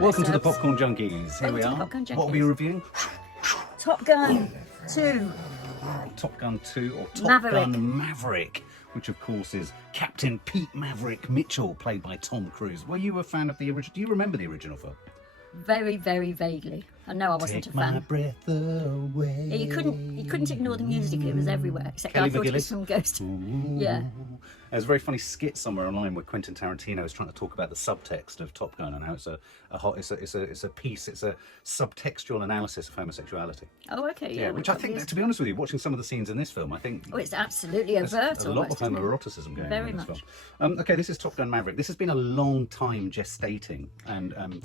Welcome to the Popcorn Junkies. Here we are. What are we reviewing? Top Gun 2. Top Gun 2 or Top Maverick. Gun Maverick, which of course is Captain Pete Maverick Mitchell, played by Tom Cruise. Were you a fan of the original? Do you remember the original film? Very, very vaguely. I know I wasn't a fan. My breath away. Yeah, you couldn't ignore the music. It was everywhere. Except I thought it was from Ghost. Yeah. There's a very funny skit somewhere online where Quentin Tarantino is trying to talk about the subtext of Top Gun and how it's a subtextual analysis of homosexuality. Oh, okay. Yeah, which I think, to be honest with you, watching some of the scenes in this film, I think it's absolutely overt. A lot of homoeroticism going on in this much. film. Okay, this is Top Gun Maverick. This has been a long time gestating, and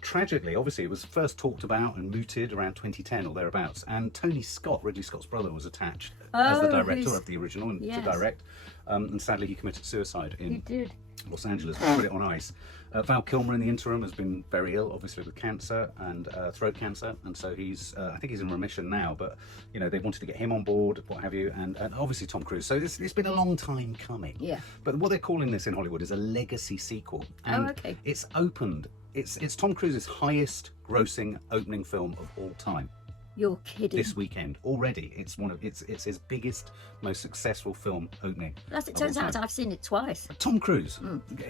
tragically, obviously, it was first talked about and mooted around 2010 or thereabouts. And Tony Scott, Ridley Scott's brother, was attached as the director of the original and to direct. And sadly, he committed suicide in Los Angeles. Put it on ice. Val Kilmer, in the interim, has been very ill, obviously with cancer and throat cancer, and so he's I think he's in remission now. But you know, they wanted to get him on board, what have you, and obviously Tom Cruise. So it's been a long time coming. Yeah. But what they're calling this in Hollywood is a legacy sequel. And it's opened. It's Tom Cruise's highest grossing opening film of all time. You're kidding. This weekend already, it's his biggest, most successful film opening. As it turns out, I've seen it twice. Tom Cruise.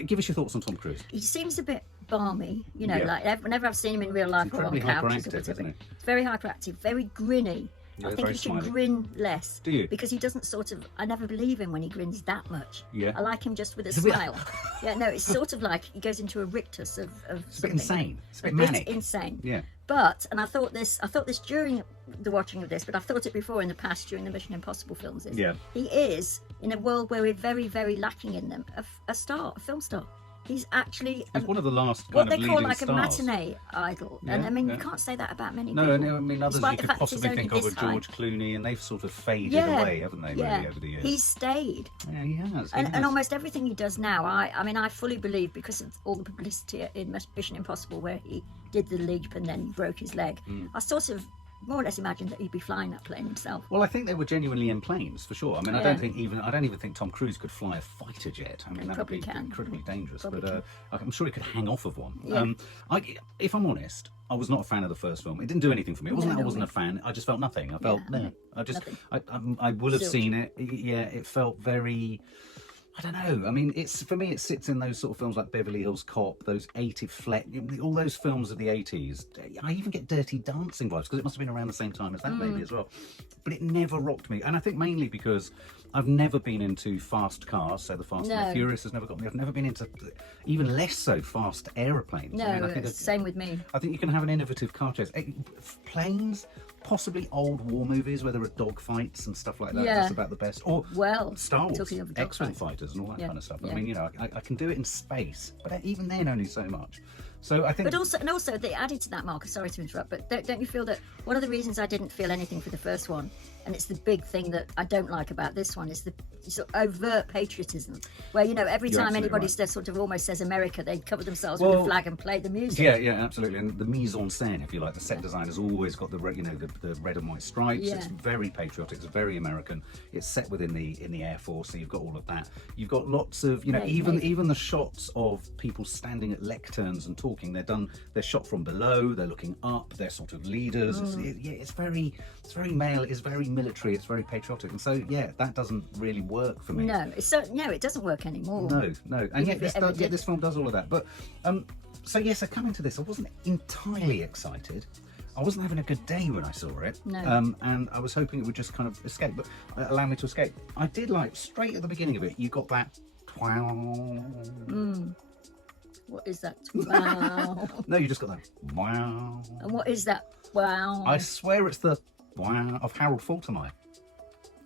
Give us your thoughts on Tom Cruise. He seems a bit balmy, you know, like whenever I've seen him in real life or on couches or whatever. It's very hyperactive, very grinny. Yeah, I think he should grin less. Do you? Because he doesn't I never believe him when he grins that much. Yeah. I like him just with a smile. Yeah, no, it's sort of like he goes into a rictus of It's a bit insane. It's a bit manic. manic. Insane. Yeah. But, and I thought this during the watching of this, but I've thought it before in the past during the Mission Impossible films. He is, in a world where we're very, very lacking in them, a star, a film star. He's actually one of the last what they call like a matinee idol, and I mean you can't say that about many people. No, I mean others you could possibly think of George Clooney, and they've sort of faded away, haven't they? Really, over the years. He's stayed. Yeah, he has. And almost everything he does now, I mean, I fully believe, because of all the publicity in Mission Impossible where he did the leap and then broke his leg. I sort of more or less imagined that he'd be flying that plane himself. Well, I think they were genuinely in planes for sure. I mean, I don't even think Tom Cruise could fly a fighter jet. I mean, that would be incredibly dangerous. But I'm sure he could hang off of one. Yeah. If I'm honest, I was not a fan of the first film. It didn't do anything for me. It wasn't that I wasn't a fan. I just felt nothing. I felt I would have seen it. Yeah, it felt very. I don't know. I mean, for me, it sits in those sort of films like Beverly Hills Cop, those 80s, all those films of the 80s. I even get Dirty Dancing vibes, because it must have been around the same time as that maybe as well. But it never rocked me. And I think mainly because I've never been into fast cars, so the Fast and the Furious has never got me. I've never been into, even less so, fast aeroplanes. No, I think same with me. I think you can have an innovative car chase. Planes, possibly old war movies where there are dog fights and stuff like that. That's about the best. Or Star Wars, X-Wing fighters and all that kind of stuff. I mean, you know, I can do it in space, but even then only so much. So I think, but also they added to that, Marcus. Sorry to interrupt, but don't you feel that one of the reasons I didn't feel anything for the first one, and it's the big thing that I don't like about this one, is the sort of overt patriotism, where you know every time anybody sort of almost says America, they cover themselves with the flag and play the music. Yeah, absolutely. And the mise en scène, if you like, the set design has always got the red and white stripes. Yeah. It's very patriotic. It's very American. It's set within the Air Force, so you've got all of that. You've got lots of even the shots of people standing at lecterns and talking. They're shot from below. They're looking up. They're sort of leaders. It's very male. It's very military. It's very patriotic. And so that doesn't really work for me. No, it doesn't work anymore. No, and yet this film does all of that. But so yes, I come into this. I wasn't entirely excited. I wasn't having a good day when I saw it. No. And I was hoping it would just kind of escape, but allow me to escape. I did like straight at the beginning of it. You got that. Wow. What is that? Wow. No, you just got that. Wow. And what is that? Wow. I swear it's the wow of Harold Faltermeyer,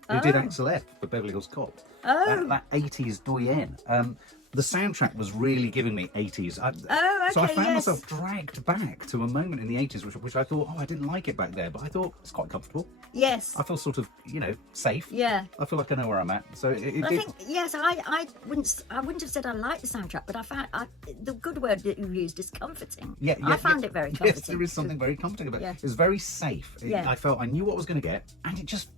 who did Axel F for Beverly Hills Cop. Oh. That 80s doyen. The soundtrack was really giving me 80s. So I found myself dragged back to a moment in the 80s, which I thought, I didn't like it back there, but I thought it's quite comfortable. Yes. I feel sort of, safe. Yeah. I feel like I know where I'm at. So I think, yes, I wouldn't have said I liked the soundtrack, but I found the good word that you used is comforting. Yeah, I found it very comforting. Yes, there is something very comforting about it. It was very safe. I felt I knew what I was going to get, and it just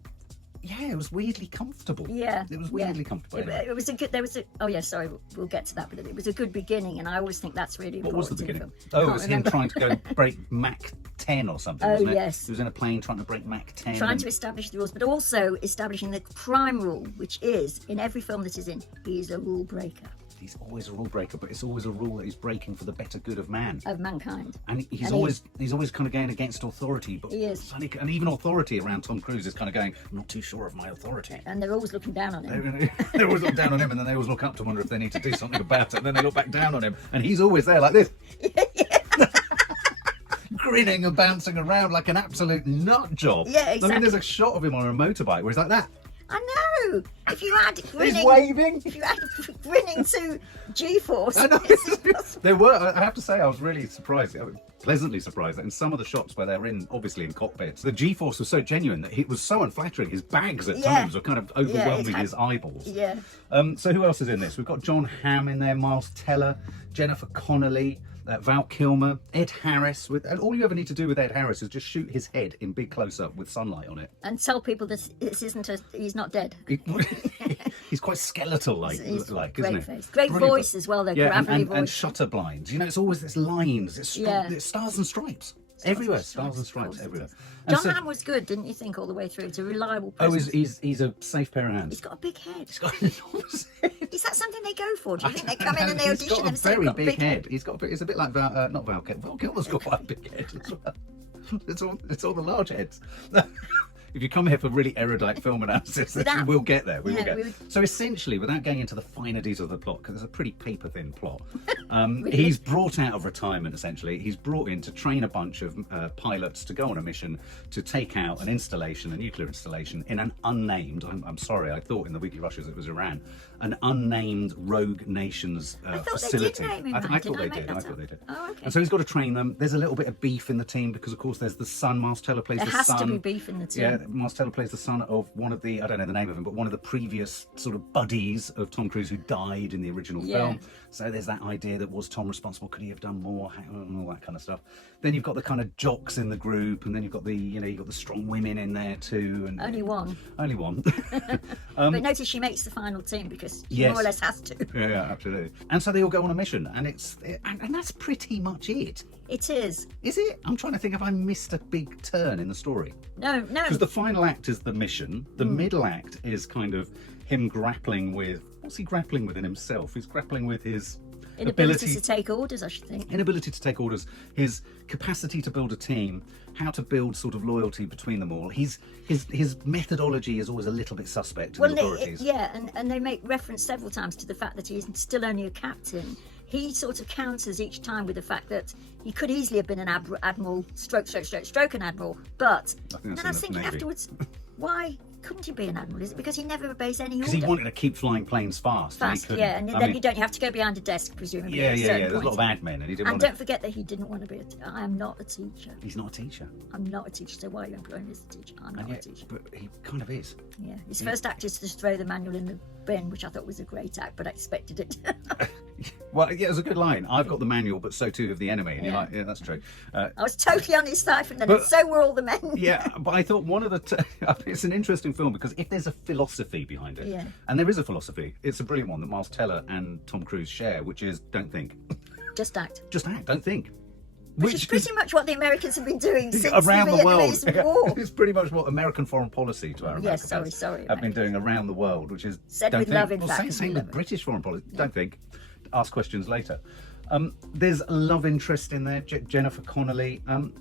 it was weirdly comfortable. Yeah, it was weirdly comfortable. Anyway. It was a good. There was a. Oh yeah, sorry, we'll get to that. But it was a good beginning, and I always think that's really important. What was the beginning? Oh, it was him trying to go break Mach 10 or something. Oh wasn't it? yes, he was in a plane trying to break Mach 10. Trying to establish the rules, but also establishing the prime rule, which is in every film that he's in, he's a rule breaker. He's always a rule breaker, but it's always a rule that he's breaking for the better good of man. Of mankind. And he's always kind of going against authority. But he is. And even authority around Tom Cruise is kind of going, I'm not too sure of my authority. And they're always looking down on him. They're always looking down on him, and then they always look up to wonder if they need to do something about it, and then they look back down on him, and he's always there like this. Grinning and bouncing around like an absolute nut job. Yeah, exactly. I mean, there's a shot of him on a motorbike where he's like that. I know. If you add grinning, he's waving. If you add grinning to G-force, I know. There were. I have to say, I was really surprised. I was pleasantly surprised that in some of the shots where they're obviously in cockpits, the G-force was so genuine that it was so unflattering. His bags at times were kind of overwhelming his eyeballs. Yeah. So who else is in this? We've got Jon Hamm in there, Miles Teller, Jennifer Connelly. Val Kilmer, Ed Harris, and all you ever need to do with Ed Harris is just shoot his head in big close-up with sunlight on it, and tell people this isn't he's not dead. He's quite skeletal-like, great isn't it? Face. Great Brilliant voice as well. Though, gravelly voice and shutter blinds. You know, it's always this lines. It's stars and stripes. Everywhere, stars and stripes everywhere. Jon Hamm was good, didn't you think, all the way through? It's a reliable presence. Oh, he's a safe pair of hands. He's got a big head. He's got an enormous head. Is that something they go for? Do you think they come in and they audition and say he's got a very big head? He's got. It's a bit like not Val Kilmer. Val Kilmer's got quite a big head as well. It's all the large heads. If you come here for really erudite film analysis, then we'll get there. We will get. So essentially, without going into the finer of the plot, because it's a pretty paper-thin plot, he's brought out of retirement, essentially. He's brought in to train a bunch of pilots to go on a mission to take out a nuclear installation, in an unnamed, I'm sorry, I thought in the Weekly Rushes it was Iran, an unnamed rogue nation's facility. I thought they did. Oh, okay. And so he's got to train them. There's a little bit of beef in the team, because, of course, there's the son. Miles Teller plays the son. There has to be beef in the team. Yeah. Miles Teller plays the son of one of the, I don't know the name of him, but one of the previous sort of buddies of Tom Cruise who died in the original film. So there's that idea that, was Tom responsible? Could he have done more? And all that kind of stuff. Then you've got the kind of jocks in the group, and then you've got you've got the strong women in there too. And only one. But notice she makes the final team because she more or less has to. Yeah, absolutely. And so they all go on a mission, and and that's pretty much it. It is. Is it? I'm trying to think if I missed a big turn in the story. No. Because the final act is the mission. The middle act is kind of him grappling with... What's he grappling with in himself? He's grappling with his... Inability to take orders, I should think. Inability to take orders, his capacity to build a team, how to build sort of loyalty between them all. His methodology is always a little bit suspect to the authorities. And they make reference several times to the fact that he's still only a captain. He sort of counters each time with the fact that he could easily have been an admiral, stroke an admiral, but then I was thinking afterwards, why couldn't he be an admiral? Is it because he never obeys any order? Because he wanted to keep flying planes fast. And then you don't have to go behind a desk, presumably. Yeah. There's a lot of admin, and he didn't. And don't forget that he didn't want to be. I am not a teacher. He's not a teacher. I'm not a teacher. So why are you employing me as a teacher? I'm not a teacher. But he kind of is. Yeah. His first act is to just throw the manual in the bin, which I thought was a great act, but I expected it. Well, yeah, it was a good line. I've got the manual, but so too have the enemy. And you're like, yeah, that's true. I was totally on his side from then, and so were all the men. Yeah, but I thought one of the... it's an interesting film, because if there's a philosophy behind it, and there is a philosophy, it's a brilliant one that Miles Teller and Tom Cruise share, which is, don't think. Just act. Just act, don't think. Which is pretty much what the Americans have been doing since around the world. War. It's pretty much what American foreign policy, to our Yes, sorry. have been doing around the world, which is... Said don't with think. love, in fact. Same with British foreign policy. Yeah. Don't think. Ask questions later. There's a love interest in there, Jennifer Connelly. And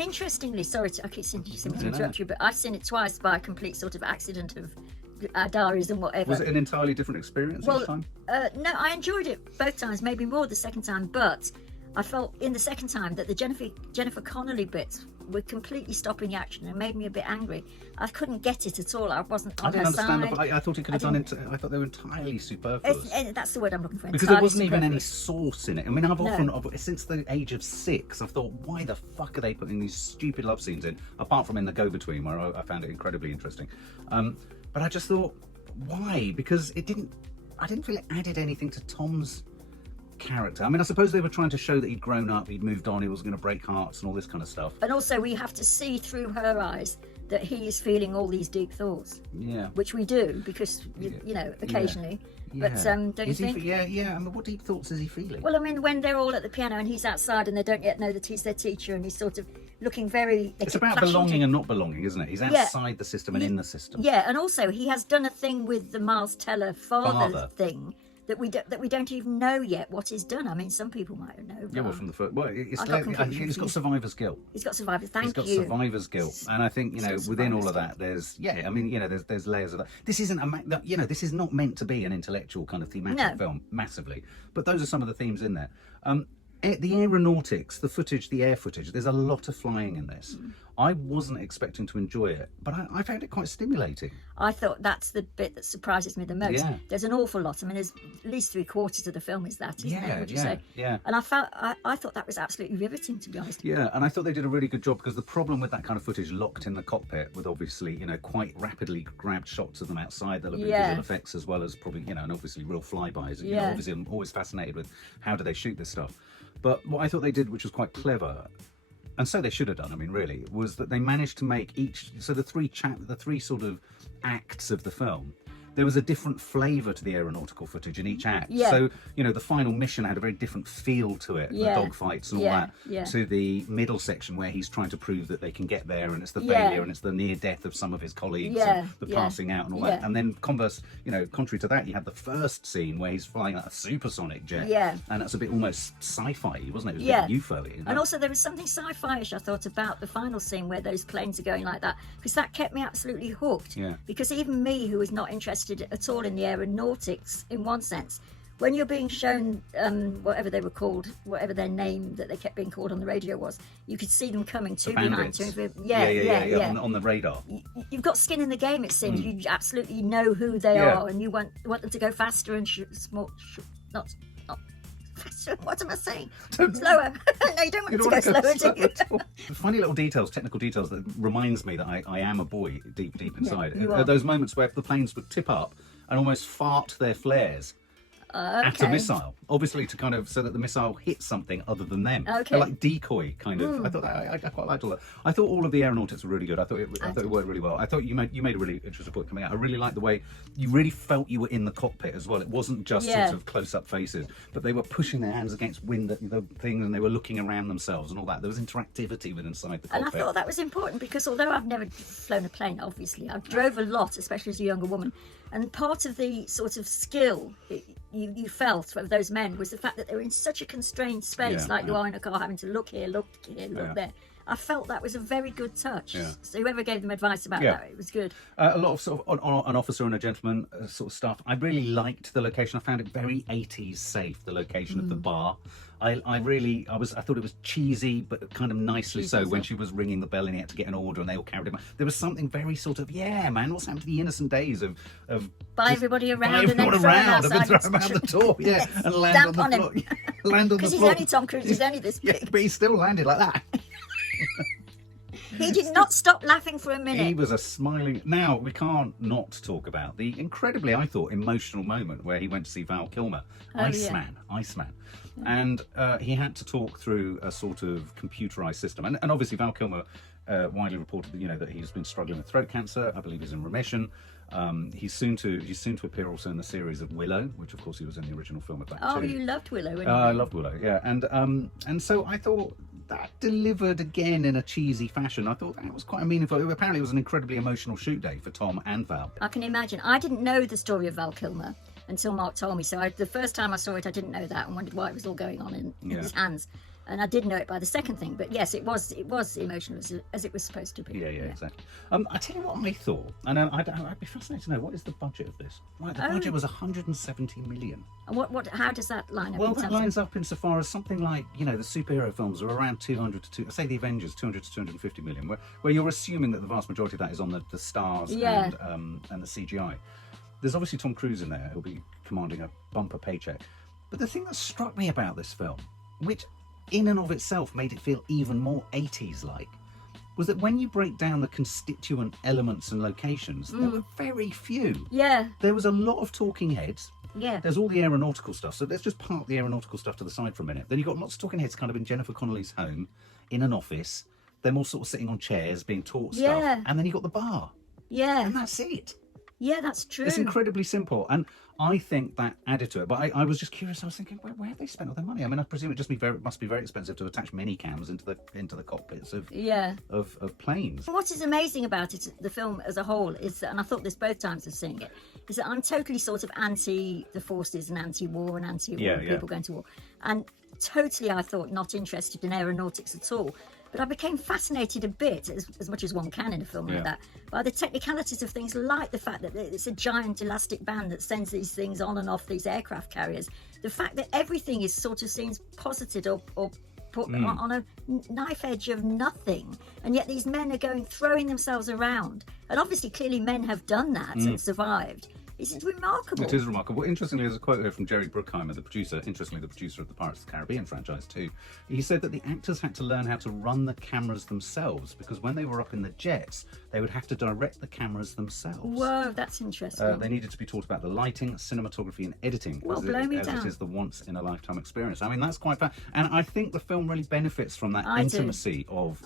interestingly, I keep seeming to interrupt you, but I've seen it twice by a complete sort of accident of our diaries and whatever. Was it an entirely different experience each time? No, I enjoyed it both times, maybe more the second time, but I felt in the second time that the Jennifer Connelly bits were completely stopping the action and made me a bit angry. I couldn't get it at all. I wasn't on her side. I don't understand. I thought he could have done it. I thought they were entirely superfluous. That's the word I'm looking for. Because there wasn't even any sauce in it. I mean, I've often, since the age of 6, I've thought, why the fuck are they putting these stupid love scenes in? Apart from in The Go-Between, where I found it incredibly interesting. But I just thought, why? Because I didn't feel it added anything to Tom's character. I mean, I suppose they were trying to show that he'd grown up, he'd moved on, he was going to break hearts and all this kind of stuff. And also we have to see through her eyes that he is feeling all these deep thoughts. Yeah. Which we do, because, you know, occasionally. Yeah. But don't you think? Yeah. I mean, what deep thoughts is he feeling? Well, I mean, when they're all at the piano and he's outside and they don't yet know that he's their teacher, and he's sort of looking very... It's about belonging and not belonging, isn't it? He's outside the system and in the system. Yeah, and also he has done a thing with the Miles Teller father thing that we don't even know yet what he's done. I mean, some people might know. Yeah, well, from the first... Well, he's got survivor's guilt. He's got survivor's... He's got survivor's guilt. And I think, you know, within all of that, there's... Yeah, I mean, you know, there's layers of that. This isn't you know, this is not meant to be an intellectual kind of thematic film, massively. But those are some of the themes in there. The aeronautics, the footage, the air footage, there's a lot of flying in this. I wasn't expecting to enjoy it, but I found it quite stimulating. I thought that's the bit that surprises me the most. Yeah. There's an awful lot. I mean, there's at least 3/4 of the film is that, isn't it? Would you say? Yeah. And I thought that was absolutely riveting, to be honest. Yeah, and I thought they did a really good job, because the problem with that kind of footage locked in the cockpit, with obviously, you know, quite rapidly grabbed shots of them outside, there'll be visual effects as well as probably, you know, and obviously real flybys. You know, obviously I'm always fascinated with how do they shoot this stuff. But what I thought they did, which was quite clever, and so they should have done, I mean, really, was that they managed to make the three sort of acts of the film, there was a different flavour to the aeronautical footage in each act. Yeah. So, you know, the final mission had a very different feel to it, the dogfights and all that, to the middle section where he's trying to prove that they can get there, and it's the failure and it's the near death of some of his colleagues and the passing out and all that. And then contrary to that, you had the first scene where he's flying like a supersonic jet. Yeah. And that's a bit almost sci-fi, wasn't it? It was a bit UFO-y. And also there was something sci-fi-ish, I thought, about the final scene where those planes are going like that, because that kept me absolutely hooked. Yeah. Because even me, who was not interested at all in the aeronautics in one sense, when you're being shown whatever they were called, whatever their name that they kept being called on the radio was, you could see them coming two behind two. On the radar. You've got skin in the game, it seems. You absolutely know who they are, and you want them to go faster and not faster. What am I saying? Slower. No, you don't want to go slower, do you? Funny little details, technical details, that reminds me that I am a boy deep inside. Are those moments where the planes would tip up and almost fart their flares at a missile, obviously to kind of so that the missile hits something other than them. They're like decoy kind of. I thought I quite liked all that. I thought all of the aeronautics were really good. I thought it worked really well. I thought you made a really interesting point coming out. I really liked the way you really felt you were in the cockpit as well. It wasn't just sort of close-up faces, but they were pushing their hands against the things, and they were looking around themselves and all that. There was interactivity with inside the cockpit. And I thought that was important, because although I've never flown a plane, obviously I drove a lot, especially as a younger woman, and part of the sort of skill you felt of those men was the fact that they were in such a constrained space, you are in a car, having to look here, look here, look there. I felt that was a very good touch. So whoever gave them advice about that, it was good. A lot of sort of an officer and a gentleman sort of stuff. I really liked the location. I found it very 80s safe, the location of the bar. I thought it was cheesy, but kind of nicely so, when she was ringing the bell and he had to get an order and they all carried him. There was something very sort of, man, what's happened to the innocent days of buy everybody around and then throw him outside. Throw him out the door, and land on the floor. Land on the floor. Because he's only Tom Cruise, he's only this big. Yeah, but he still landed like that. He did not stop laughing for a minute. He was a smiling... Now, we can't not talk about the incredibly, I thought, emotional moment where he went to see Val Kilmer, Iceman. Yeah. And he had to talk through a sort of computerized system. And obviously Val Kilmer widely reported that, that he's been struggling with throat cancer. I believe he's in remission. He's soon to appear also in the series of Willow, which of course he was in the original film of that too. Oh, you loved Willow, didn't you? I loved Willow, yeah. And so I thought that delivered again in a cheesy fashion. I thought that was quite a meaningful... Apparently it was an incredibly emotional shoot day for Tom and Val. I can imagine. I didn't know the story of Val Kilmer until Mark told me. So the first time I saw it, I didn't know that and wondered why it was all going on in his hands. And I did know it by the second thing, but yes, it was emotional as it was supposed to be. Yeah, exactly. I tell you what I thought, and I'd be fascinated to know, what is the budget of this? Right, the budget was 170 million. And how does that line up? Well, that lines up insofar as something like, the superhero films are around 200 to say the Avengers, 200 to 250 million, where you're assuming that the vast majority of that is on the stars and the CGI. There's obviously Tom Cruise in there who'll be commanding a bumper paycheck. But the thing that struck me about this film, which in and of itself made it feel even more 80s-like, was that when you break down the constituent elements and locations, there were very few. Yeah. There was a lot of talking heads, Yeah. There's all the aeronautical stuff. So let's just park the aeronautical stuff to the side for a minute. Then you've got lots of talking heads kind of in Jennifer Connelly's home, in an office. They're all sort of sitting on chairs, being taught stuff. And then you've got the bar. Yeah. And that's it. Yeah, that's true. It's incredibly simple, and I think that added to it. But I was just curious. I was thinking, where have they spent all their money? I mean, I presume it must be very expensive to attach many cams into the cockpits of planes. What is amazing about it, the film as a whole, is that, and I thought this both times of seeing it, is that I'm totally sort of anti the forces and anti-war and anti-war people going to war, and totally, I thought, not interested in aeronautics at all. But I became fascinated a bit, as much as one can in a film like that, by the technicalities of things, like the fact that it's a giant elastic band that sends these things on and off these aircraft carriers. The fact that everything is sort of seems posited or put on a knife edge of nothing. And yet these men are throwing themselves around. And obviously, clearly men have done that and survived. It's remarkable. It is remarkable. Interestingly, there's a quote here from Jerry Bruckheimer, the producer of the Pirates of the Caribbean franchise too. He said that the actors had to learn how to run the cameras themselves, because when they were up in the jets, they would have to direct the cameras themselves. Whoa, that's interesting. They needed to be taught about the lighting, cinematography and editing, as it is the once-in-a-lifetime experience. I mean, that's quite fun. And I think the film really benefits from that intimacy of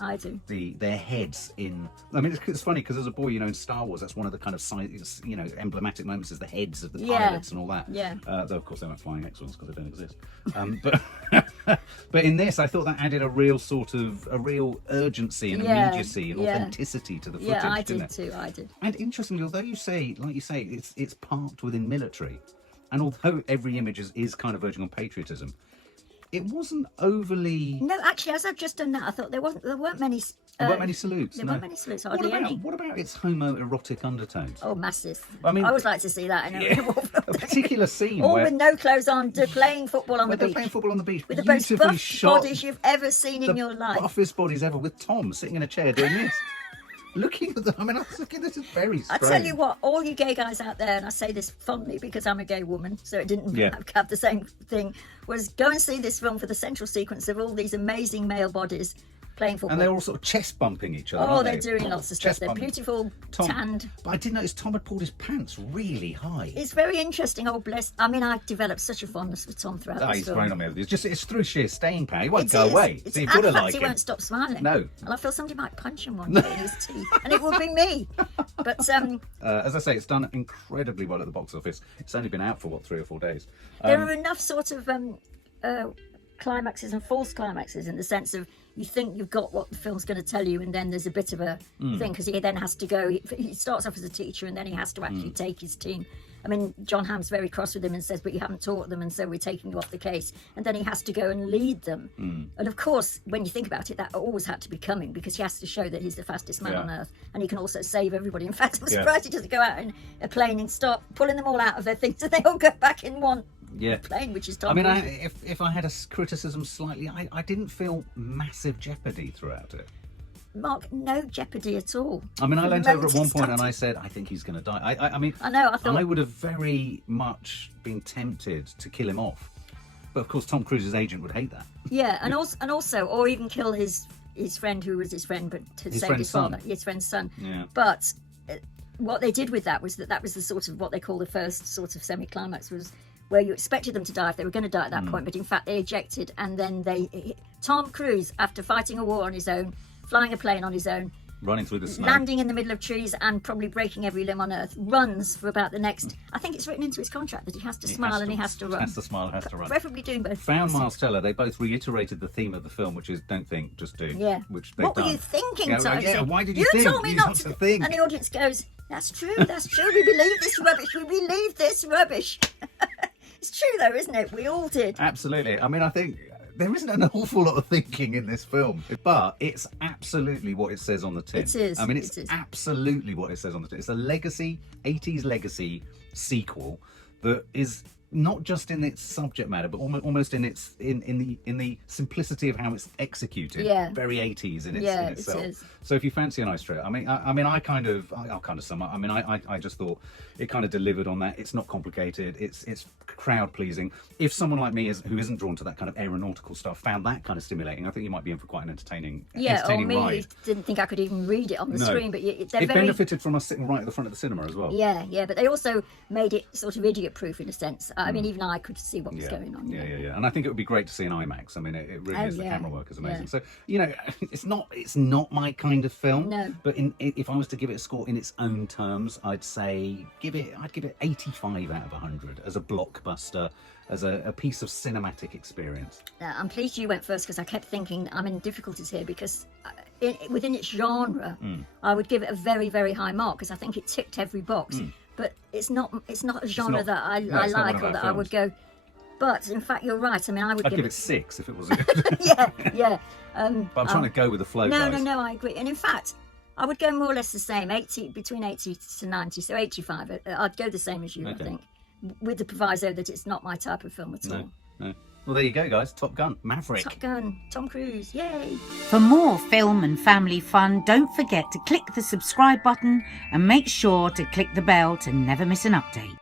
their heads in... I mean, it's funny, because as a boy, in Star Wars, that's one of the kind of emblematic moments is the heads of the pilots and all that. Yeah. Though, of course, they weren't flying X-Wings because they don't exist. But in this, I thought that added a real urgency and immediacy and authenticity to the footage. Yeah, I did too. I did. And interestingly, although you say, it's parked within military, and although every image is kind of verging on patriotism, it wasn't overly... No, actually, as I've just done that, I thought there weren't many... There weren't many salutes. There weren't many salutes, hardly any. What about its homoerotic undertones? Oh, massive. I mean, I always like to see that. A particular scene all with no clothes on, playing football on the beach. They're playing football on the beach. With the most buff bodies you've ever seen in your life. The buffest bodies ever, with Tom sitting in a chair doing this. Looking at them, I was thinking, this is very strange. I tell you what, all you gay guys out there, and I say this fondly because I'm a gay woman, so it didn't have the same thing, was go and see this film for the central sequence of all these amazing male bodies playing football. And they're all sort of chest bumping each other. Oh, they're doing lots of stuff. They're beautiful, tanned. But I did notice Tom had pulled his pants really high. It's very interesting. Oh, bless. I mean, I've developed such a fondness for Tom throughout this he's film. grown on me over this. It's through sheer staying power. He won't go away. So you've got to like him. He won't stop smiling. No. And I feel somebody might punch him one day in his teeth. And it would be me. But as I say, it's done incredibly well at the box office. It's only been out for 3 or 4 days. There are enough sort of climaxes and false climaxes, in the sense of you think you've got what the film's going to tell you, and then there's a bit of a thing, because he then has to go. He starts off as a teacher, and then he has to actually take his team. I mean, Jon Hamm's very cross with him and says, but you haven't taught them, and so we're taking you off the case. And then he has to go and lead them. And of course, when you think about it, that always had to be coming, because he has to show that he's the fastest man on earth, and he can also save everybody. In fact, I'm surprised he doesn't go out in a plane and start pulling them all out of their things, so they all go back in one plane, which is Tom. I mean, if I had a criticism slightly, I didn't feel massive jeopardy throughout it. Mark, no jeopardy at all. I mean, I leant over at one point and I said, I think he's going to die. I mean, I know. I thought I would have very much been tempted to kill him off, but of course, Tom Cruise's agent would hate that. Yeah, and also, or even kill his friend, who was his friend, but to save his father, his friend's son. Yeah. But what they did with that was that was the sort of what they call the first sort of semi-climax, was where you expected them to die if they were going to die at that point, but in fact they ejected, and then Tom Cruise, after fighting a war on his own, flying a plane on his own, running through the snow, landing in the middle of trees and probably breaking every limb on earth, runs for about the next... I think it's written into his contract that he has to smile and he has to run. Has to smile, has to run. Preferably doing both. Found Miles Teller, they both reiterated the theme of the film, which is don't think, just do. Yeah. Which they've what done. were you thinking, Tom? Why did you think? You told me not to think. And the audience goes, that's true, we believe this rubbish, It's true though, isn't it? We all did. Absolutely. I mean, I think there isn't an awful lot of thinking in this film, but it's absolutely what it says on the tin. It is. I mean, it's absolutely what it says on the tin. It's a legacy, 80s legacy sequel that is not just in its subject matter, but almost in its in the simplicity of how it's executed. Yeah. Very 80s in itself. It is. So if you fancy a nice trip, I'll kind of sum up. I mean, I just thought it kind of delivered on that. It's not complicated. It's crowd pleasing. If someone like me who isn't drawn to that kind of aeronautical stuff found that kind of stimulating, I think you might be in for quite an entertaining ride. Didn't think I could even read it on the screen, but it benefited from us sitting right at the front of the cinema as well. Yeah, but they also made it sort of idiot-proof in a sense. I mean, even I could see what was going on. Yeah. And I think it would be great to see in IMAX. I mean, it really is. The camera work is amazing. Yeah. So, you know, it's not my kind of film. No. But if I was to give it a score in its own terms, I'd give it 85 out of 100 as a blockbuster, as a piece of cinematic experience. I'm pleased you went first because I kept thinking I'm in difficulties here because within its genre, I would give it a very, very high mark because I think it ticked every box. But it's not a genre that I like or that I would go. But in fact, you're right. I mean, I'd give it 6 if it was. yeah. But I'm trying to go with the flow. guys. No, I agree. And in fact, I would go more or less the same, between 80 to 90, so 85. I'd go the same as you, I think, with the proviso that it's not my type of film at all. No. Well, there you go, guys. Top Gun, Maverick. Top Gun, Tom Cruise, yay! For more film and family fun, don't forget to click the subscribe button and make sure to click the bell to never miss an update.